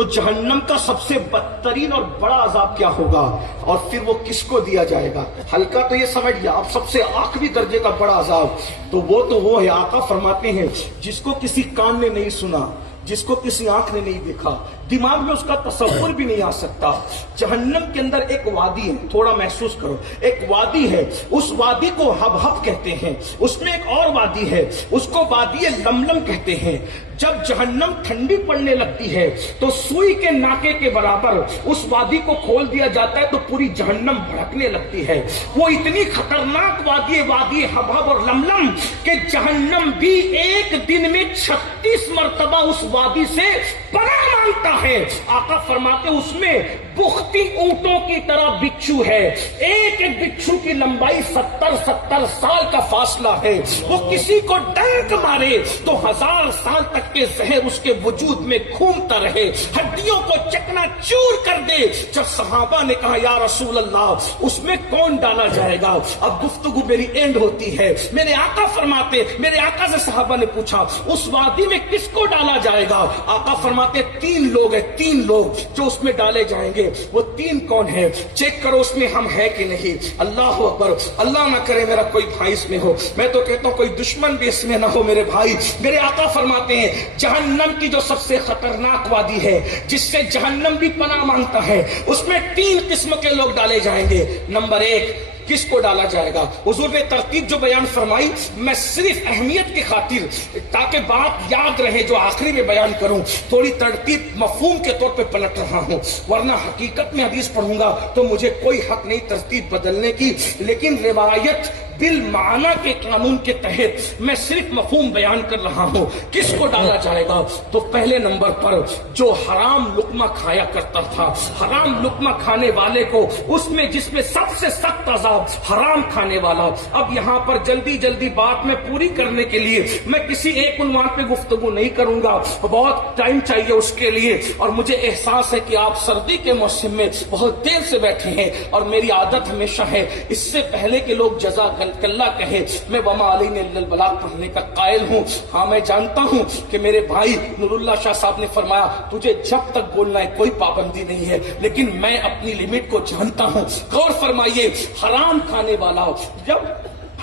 تو جہنم کا سب سے بدترین اور بڑا عذاب کیا ہوگا، اور پھر وہ کس کو دیا جائے گا؟ ہلکا تو یہ سمجھ لیا، اب سب سے آخری درجے کا بڑا عذاب تو وہ ہے، آقا فرماتے ہیں جس کو کسی کان نے نہیں سنا، جس کو کسی آنکھ نے نہیں دیکھا، دماغ میں اس کا تصور بھی نہیں آ سکتا۔ جہنم کے اندر ایک وادی ہے، تھوڑا محسوس کرو، ایک وادی ہے، اس وادی کو حبحب کہتے ہیں، اس میں ایک اور وادی ہے، اس کو وادی لملم کہتے ہیں۔ جب جہنم ٹھنڈی پڑنے لگتی ہے تو سوئی کے ناکے کے برابر اس وادی کو کھول دیا جاتا ہے تو پوری جہنم بھڑکنے لگتی ہے۔ وہ اتنی خطرناک وادی حبحب اور لملم کہ جہنم بھی ایک دن میں 36 مرتبہ اس وادی سے پناہ مانگتا ہے۔ آقا فرماتے اس میں بختی اونٹوں کی طرح بچھو ہے، ایک ایک بچھو کی لمبائی 70 سال کا فاصلہ ہے۔ وہ کسی کو ڈنک مارے تو 1000 سال تک کے زہر اس کے وجود میں گھومتا رہے، ہڈیوں کو چکنا چور کر دے۔ جب صحابہ نے کہا یا رسول اللہ اس میں کون ڈالا جائے گا، اب گفتگو میری اینڈ ہوتی ہے، میرے آقا فرماتے، میرے آقا سے صحابہ نے پوچھا اس وادی میں کس کو ڈالا جائے گا؟ آقا فرماتے 3 لوگ ہیں، 3 لوگ جو اس میں ڈالے جائیں گے۔ وہ 3 کون ہیں؟ چیک کرو اس میں ہم ہے کہ نہیں۔ اللہ اکبر، اللہ نہ کرے میرا کوئی بھائی اس میں ہو، میں تو کہتا ہوں کوئی دشمن بھی اس میں نہ ہو میرے بھائی۔ میرے آقا فرماتے ہیں جہنم کی جو سب سے خطرناک وادی ہے جس سے جہنم بھی پناہ مانگتا ہے، اس میں 3 قسم کے لوگ ڈالے جائیں گے۔ نمبر 1 کس کو ڈالا جائے گا؟ حضور نے ترتیب جو بیان فرمائی میں صرف اہمیت کی خاطر تاکہ بات یاد رہے جو آخری میں بیان کروں تھوڑی ترتیب مفہوم کے طور پہ پلٹ رہا ہوں، ورنہ حقیقت میں حدیث پڑھوں گا تو مجھے کوئی حق نہیں ترتیب بدلنے کی، لیکن روایت بالمعنی کے قانون کے تحت میں صرف مفہوم بیان کر رہا ہوں۔ کس کو ڈالا جائے گا؟ تو پہلے نمبر پر جو حرام لقمہ کھایا کرتا تھا، حرام لقمہ کھانے والے کو، اس میں جس میں سب سے سخت عذاب حرام کھانے والا۔ اب یہاں پر جلدی بات میں پوری کرنے کے لیے میں کسی ایک عنوان پہ گفتگو نہیں کروں گا، بہت ٹائم چاہیے اس کے لیے، اور مجھے احساس ہے کہ آپ سردی کے موسم میں بہت دیر سے بیٹھے ہیں، اور میری عادت ہمیشہ ہے اس سے پہلے کہ لوگ جزاک اللہ کہے میں وما علینا الا البلاغ پڑھنے کا قائل ہوں۔ ہاں میں جانتا ہوں کہ میرے بھائی نور اللہ شاہ صاحب نے فرمایا تجھے جب تک بولنا ہے کوئی پابندی نہیں ہے، لیکن میں اپنی لمٹ کو جانتا ہوں۔ غور فرمائیے، حرام کھانے والا جب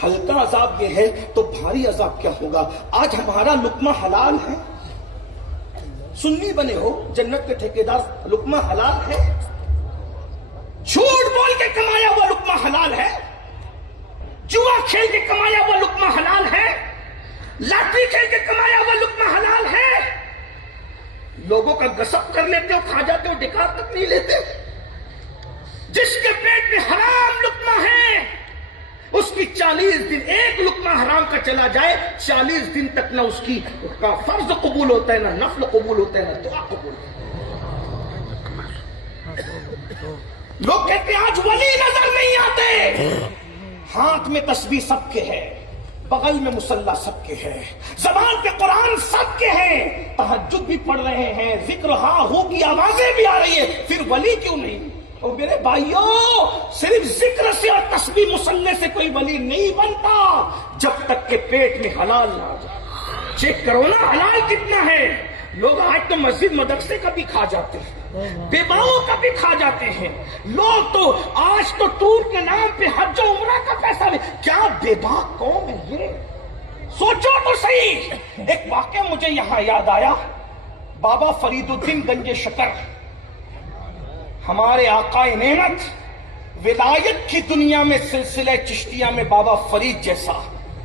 ہلکا عذاب یہ ہے تو بھاری عذاب کیا ہوگا؟ آج ہمارا لقمہ حلال ہے، سنی بنے ہو جنت کے ٹھیکیدار، لقمہ حلال ہے، جھوٹ بول کے کمایا ہوا لقمہ حلال ہے، جوا کھیل کے کمایا ہوا لقمہ حلال ہے، لاٹری کھیل کے کمایا ہوا لقمہ حلال ہے۔ لوگوں کا غصب کر لیتے ہو، کھا جاتے ہو، ڈکار تک نہیں لیتے۔ جس کے پیٹ میں حرام لقمہ ہے اس کی 40 دن، ایک لقمہ حرام کا چلا جائے 40 دن تک نہ اس کی کا فرض قبول ہوتا ہے، نہ نفل قبول ہوتا ہے، نہ دعا قبول ہوتا ہے۔ لوگ کہتے ہیں آج ولی نظر نہیں آتے، ہاتھ میں تسبیح سب کے ہے، بغل میں مصلی سب کے ہے، زبان پہ قرآن سب کے ہیں، تہجد بھی پڑھ رہے ہیں، ذکر ہاں ہو کی آوازیں بھی آ رہی ہے، پھر ولی کیوں نہیں؟ اور میرے بھائیوں صرف ذکر سے اور تسبیح مصلی سے کوئی ولی نہیں بنتا جب تک کہ پیٹ میں حلال نہ آ جائے۔ چیک کرو نا حلال کتنا ہے۔ لوگ آج تو مسجد مدرسے کا بھی کھا جاتے ہیں، بیواؤں کا بھی کھا جاتے ہیں، لوگ تو آج تو ٹور کے نام پہ حج و عمرہ کا پیسہ بھی۔ کیا بے باک قوم ہے یہ؟ سوچو تو صحیح۔ ایک واقعہ مجھے یہاں یاد آیا، بابا فرید الدین گنج شکر، ہمارے آقا نعمت، ولایت کی دنیا میں سلسلہ چشتیہ میں بابا فرید جیسا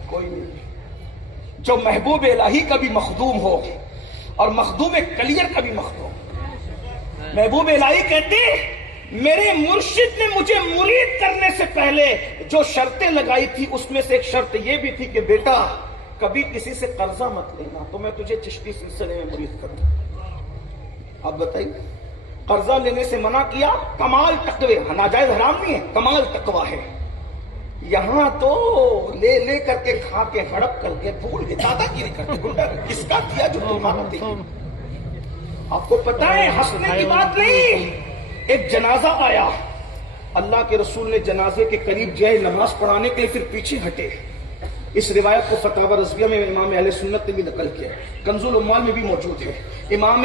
کوئی نہیں، جو محبوب الہی کا بھی مخدوم ہو اور مخدوم کلیر کا بھی مخدوم۔ محبوب الہی کہتے میرے مرشد نے مجھے مرید کرنے سے پہلے جو شرطیں لگائی تھی اس میں سے ایک شرط یہ بھی تھی کہ بیٹا کبھی کسی سے قرضہ مت لینا تو میں تجھے چشتی سلسلے میں مرید کروں۔ اب بتائیے، قرضہ لینے سے منع کیا، کمال تقوی، ناجائز حرام نہیں ہے، کمال تقوی ہے۔ یہاں تو لے لے کر کے کھا کے ہڑپ کر کے بھول کے دادا کی نہیں کرتے، گنڈا کس کا کیا جو تمہارا تھی۔ آپ کو پتا ہے ہنسنے کی بات نہیں، ایک جنازہ آیا، اللہ کے رسول نے جنازے کے قریب جائے نماز پڑھانے کے لیے پھر پیچھے ہٹے۔ اس روایت کو فتاوی رضویہ میں امام اہل سنت نے بھی نقل کیا، کنز الاموال میں بھی موجود ہے۔ امام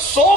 100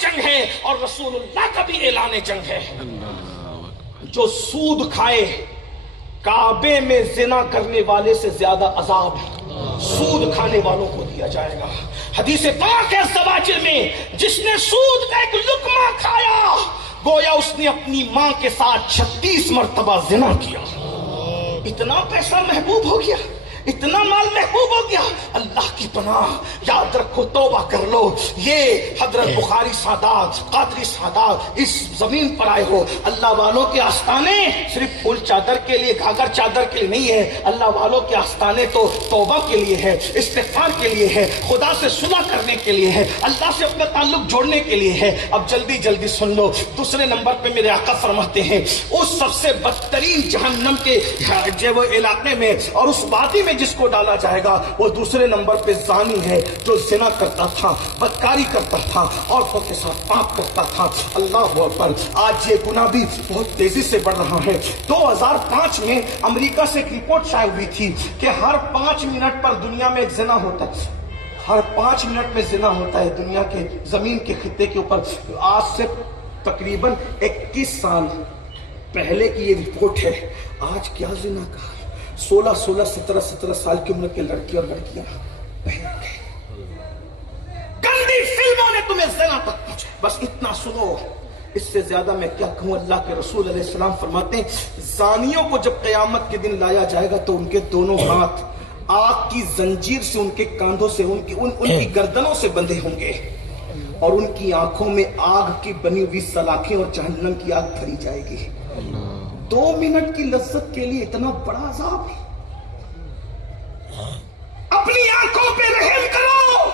جنگ ہے اور رسول اللہ کا بھی اعلان جنگ ہے. جو سود کھائے، کعبے میں زنا کرنے والے سے زیادہ عذاب سود کھانے والوں کو دیا جائے گا. حدیث پاک ہے زواجر میں، جس نے سود کا ایک لقمہ کھایا گویا اس نے اپنی ماں کے ساتھ 36 مرتبہ زنا کیا. اتنا پیسہ محبوب ہو گیا، اتنا مال محبوب ہو گیا. اللہ کی پناہ، یاد رکھو، توبہ کر لو. یہ حضرت بخاری سادات، قادری سادات اس زمین پر آئے ہو. اللہ والوں کے آستانے صرف پھول چادر کے لیے، گھاگھر چادر کے لیے نہیں ہے. اللہ والوں کے آستانے تو توبہ کے لیے ہے، استغفار کے لیے ہے، خدا سے صلح کرنے کے لیے ہے، اللہ سے اپنا تعلق جوڑنے کے لیے ہے. اب جلدی جلدی سن لو. دوسرے نمبر پہ میرے آقا فرماتے ہیں اس سب سے بدترین جہنم کے وہ علاقے میں اور اس وادی میں جس کو ڈالا جائے گا، وہ دوسرے نمبر پہ زانی ہے، جو زنا کرتا تھا، بدکاری کرتا تھا، عورتوں کے ساتھ پاپ کرتا تھا. اللہ اکبر. آج یہ گناہ بھی بہت تیزی سے بڑھ رہا ہے. 2005 میں امریکہ سے ایک رپورٹ شائع ہوئی تھی کہ ہر 5 منٹ پر دنیا میں ایک زنا ہوتا ہے. ہر 5 منٹ میں زنا ہوتا ہے دنیا کے زمین کے خطے کے اوپر. آج سے تقریباً 21 سال پہلے کی یہ رپورٹ ہے. آج کیا زنا کا 16 17 سال کی عمر کے لڑکی اور لڑکیاں گندی فلموں نے تمہیں زنا تک پہنچا. بس اتنا سنو، اس سے زیادہ میں کیا کہوں. اللہ کے رسول علیہ السلام فرماتے ہیں زانیوں کو جب قیامت کے دن لایا جائے گا تو ان کے دونوں ہاتھ آگ کی زنجیر سے ان کے کاندھوں سے ان کی گردنوں سے بندھے ہوں گے اور ان کی آنکھوں میں آگ کی بنی ہوئی سلاخیں اور جہنم کی آگ بھری جائے گی. 2 منٹ کی لذت کے لیے اتنا بڑا عذاب. اپنی آنکھوں پہ رحم کرو.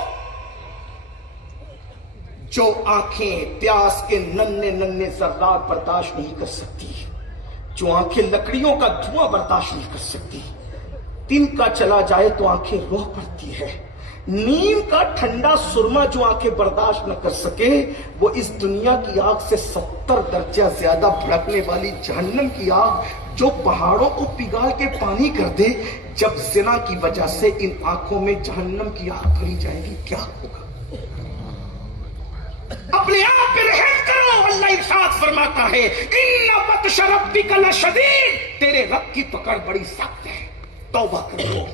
جو آنکھیں پیاس کے ننھے ذرات برداشت نہیں کر سکتی، جو آنکھیں لکڑیوں کا دھواں برداشت نہیں کر سکتی، دن کا چلا جائے تو آنکھیں روح پڑتی ہے. نیم کا ٹھنڈا سرما جو آنکھیں برداشت نہ کر سکے، وہ اس دنیا کی آگ سے 70 درجہ زیادہ بھڑکنے والی جہنم کی آگ جو پہاڑوں کو پگھال کے پانی کر دے، جب زنا کی وجہ سے ان آنکھوں میں جہنم کی آگ بھری جائے گی، کیا ہوگا؟ اپنے آپ پہ رحم کرو. اللہ ارشاد فرماتا ہے ان بطش ربک لشدید، تیرے رب کی پکڑ بڑی سخت ہے، توبہ کرو.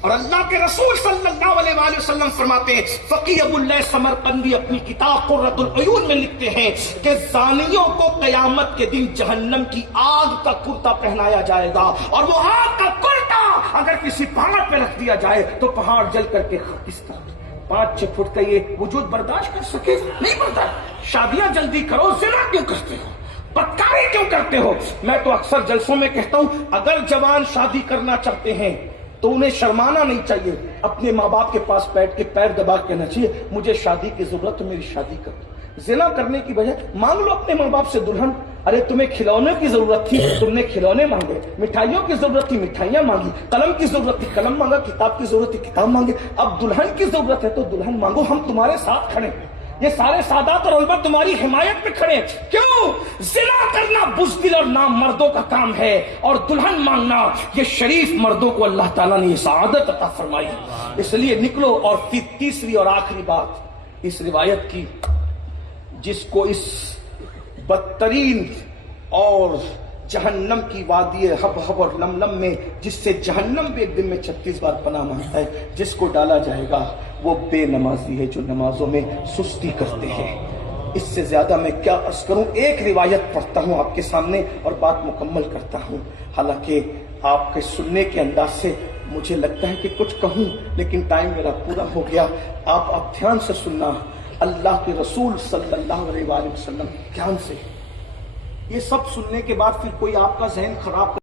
اور اللہ کے رسول صلی اللہ علیہ وآلہ وسلم فرماتے ہیں، فقی ابو اللہ سمرقندی اپنی کتاب قرۃ العیون میں لکھتے ہیں کہ زانیوں کو قیامت کے دن جہنم کی آگ کا کرتا پہنایا جائے گا اور وہ آگ کا کرتا اگر کسی پہاڑ پہ رکھ دیا جائے تو پہاڑ جل کر کے کس طرح 5-6 فٹ کا یہ وجود برداشت کر سکے؟ نہیں برداشت. شادیاں جلدی کرو. زنا کیوں کرتے ہو؟ بدکاری کیوں کرتے ہو؟ میں تو اکثر جلسوں میں کہتا ہوں اگر جوان شادی کرنا چاہتے ہیں تو انہیں شرمانا نہیں چاہیے. اپنے ماں باپ کے پاس بیٹھ کے پیر دبا کے کہنا چاہیے مجھے شادی کی ضرورت ہے، میری شادی کر دو. زنا کرنے کی بجائے مانگ لو اپنے ماں باپ سے دلہن. ارے تمہیں کھلونے کی ضرورت تھی، تم نے کھلونے مانگے. مٹھائیوں کی ضرورت تھی، مٹھائیاں مانگی. قلم کی ضرورت تھی، قلم مانگا. کتاب کی ضرورت تھی، کتاب مانگے. اب دلہن کی ضرورت ہے تو دلہن مانگو. ہم تمہارے ساتھ کھڑے ہیں. یہ سارے سادات اور علماء تمہاری حمایت میں کھڑے. کیوں؟ زنا کرنا بزدل اور نام مردوں کا کام ہے اور دلہن مانگنا یہ شریف مردوں کو اللہ تعالیٰ نے یہ سعادت عطا فرمائی. اس لیے نکلو. اور تیسری اور آخری بات اس روایت کی، جس کو اس بدترین اور جہنم کی وادی حب حب اور لملم میں جس سے جہنم بھی ایک دن میں 36 بار پناہ مانگتا ہے، جس کو ڈالا جائے گا وہ بے نمازی ہے جو نمازوں میں سستی کرتے ہیں. اس سے زیادہ میں کیا عرض کروں. ایک روایت پڑھتا ہوں آپ کے سامنے اور بات مکمل کرتا ہوں. حالانکہ آپ کے سننے کے انداز سے مجھے لگتا ہے کہ کچھ کہوں لیکن ٹائم میرا پورا ہو گیا. آپ دھیان سے سننا. اللہ کے رسول صلی اللہ علیہ وآلہ وسلم دھیان سے. یہ سب سننے کے بعد پھر کوئی آپ کا ذہن خراب